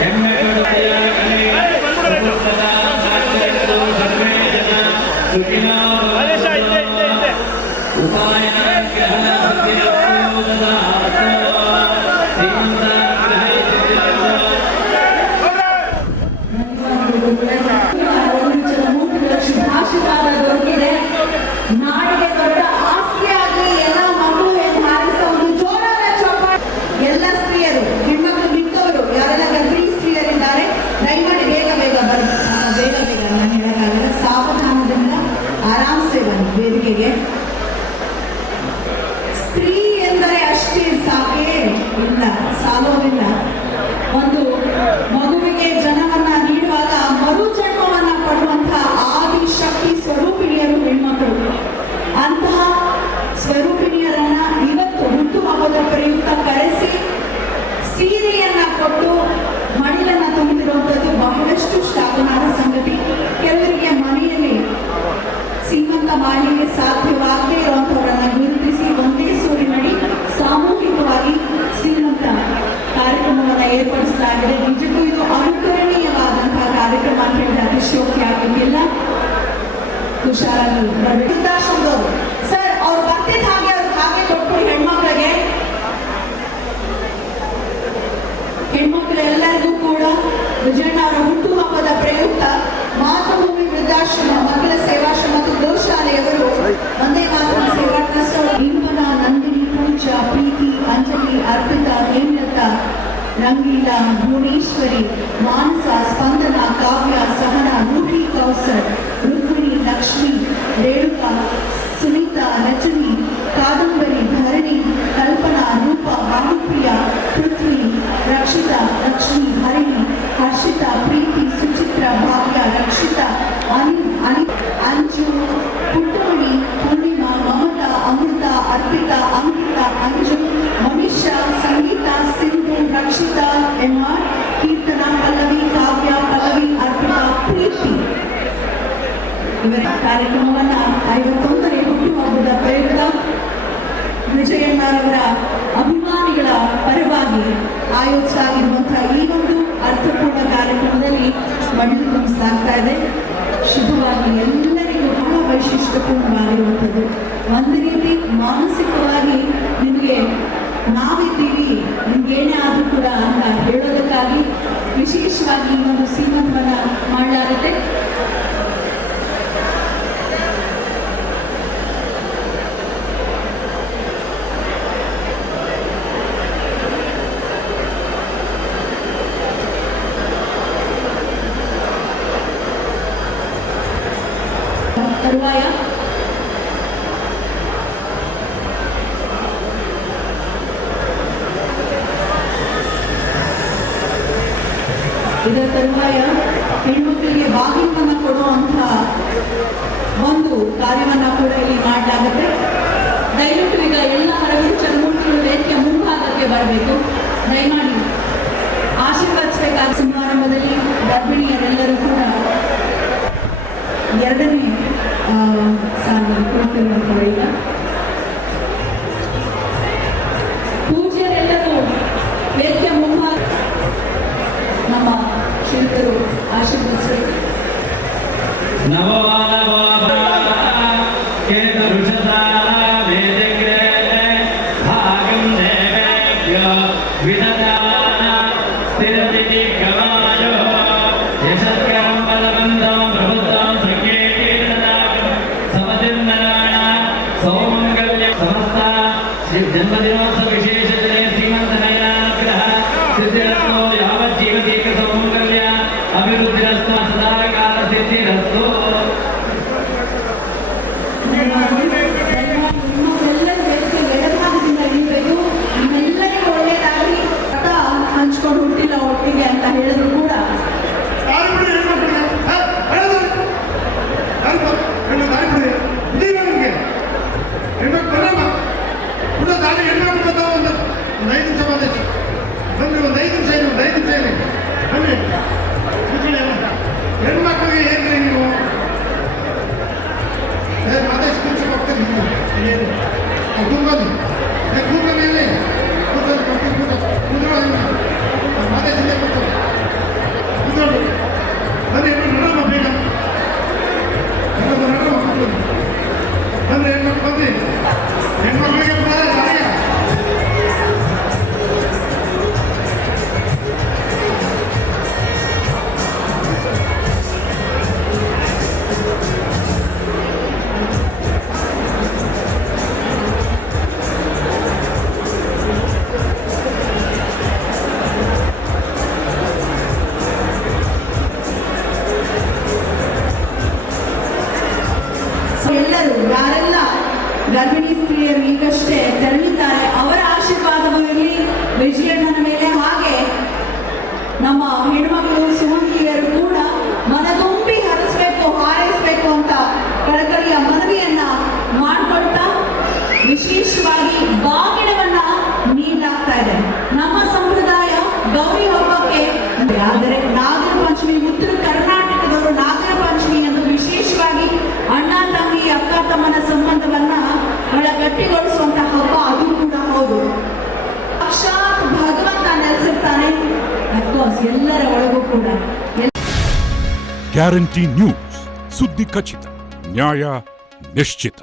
என்ன bien. வேலுப்பா சுனிதா ரஜினி ಇವರ ಕಾರ್ಯಕ್ರಮವನ್ನು ಐವತ್ತೊಂದನೇ ಹುಟ್ಟುಹಬ್ಬದ ಪ್ರಯುಕ್ತ ವಿಜಯಣ್ಣರವರ ಅಭಿಮಾನಿಗಳ ಪರವಾಗಿ ಆಯೋಜಿಸಲಾಗಿರುವಂತಹ ಈ ಒಂದು ಅರ್ಥಪೂರ್ಣ ಕಾರ್ಯಕ್ರಮದಲ್ಲಿ ಮಣ್ಣು ತುಂಬಿಸ್ತಾ ಇದೆ. ಶುಭವಾಗಿ ಎಲ್ಲರಿಗೂ ಬಹಳ ವೈಶಿಷ್ಟ್ಯಪೂರ್ಣವಾಗಿರುವಂಥದ್ದು. ಒಂದು ರೀತಿ ಮಾನಸಿಕವಾಗಿ ನಿಮಗೆ ನಾವಿದ್ದೀವಿ ನಿಮ್ಗೆ ಏನೇ ಆದರೂ ಕೂಡ ಅಂತ ಹೇಳೋದಕ್ಕಾಗಿ ವಿಶೇಷವಾಗಿ ಈ ಒಂದು ಸೀಮಂತವನ್ನು ತರುವಾಯ ಇದರ ತರುವಾಯ ಹೆಣ್ಮಕ್ಳಿಗೆ ಬಾಗಿಲನ್ನು ಕೊಡುವಂತಹ ಒಂದು ಕಾರ್ಯವನ್ನು ಕೂಡ ಇಲ್ಲಿ ಮಾಡಲಾಗುತ್ತೆ. ದಯವಿಟ್ಟು ಈಗ ಎಲ್ಲ 電話電話 ಹೆಣ್ಮಕ್ಳಿಗೆ ಏನ್ರಿ ನೀವು? ಮಾದೇಶ್ ಕುರ್ಚಿ ಹೋಗ್ತೀರಿ ನೀವು ಅದು ಆದರೆ ನಾಗರ ಪಂಚಮಿ, ಉತ್ತರ ಕರ್ನಾಟಕದವರು ನಾಗರ ಪಂಚಮಿ ಎಂದು ವಿಶೇಷವಾಗಿ ಅಣ್ಣ, ತಂಗಿ, ಅಕ್ಕ, ತಮ್ಮನ ಸಂಬಂಧವನ್ನ ಬಹಳ ಗಟ್ಟಿಗೊಳಿಸುವಂತಹ ಹಬ್ಬ ಅದು ಕೂಡ ಹೌದು. ಸಾಕ್ಷಾತ್ ಭಗವಂತ ನೆಲೆಸಿರ್ತಾನೆ. ಅಫ್ಕೋರ್ಸ್ ಎಲ್ಲರ ಒಳಗೂ ಕೂಡ. ಗ್ಯಾರಂಟಿ ನ್ಯೂಸ್ ಸುದ್ದಿ ಖಚಿತ ನ್ಯಾಯ ನಿಶ್ಚಿತ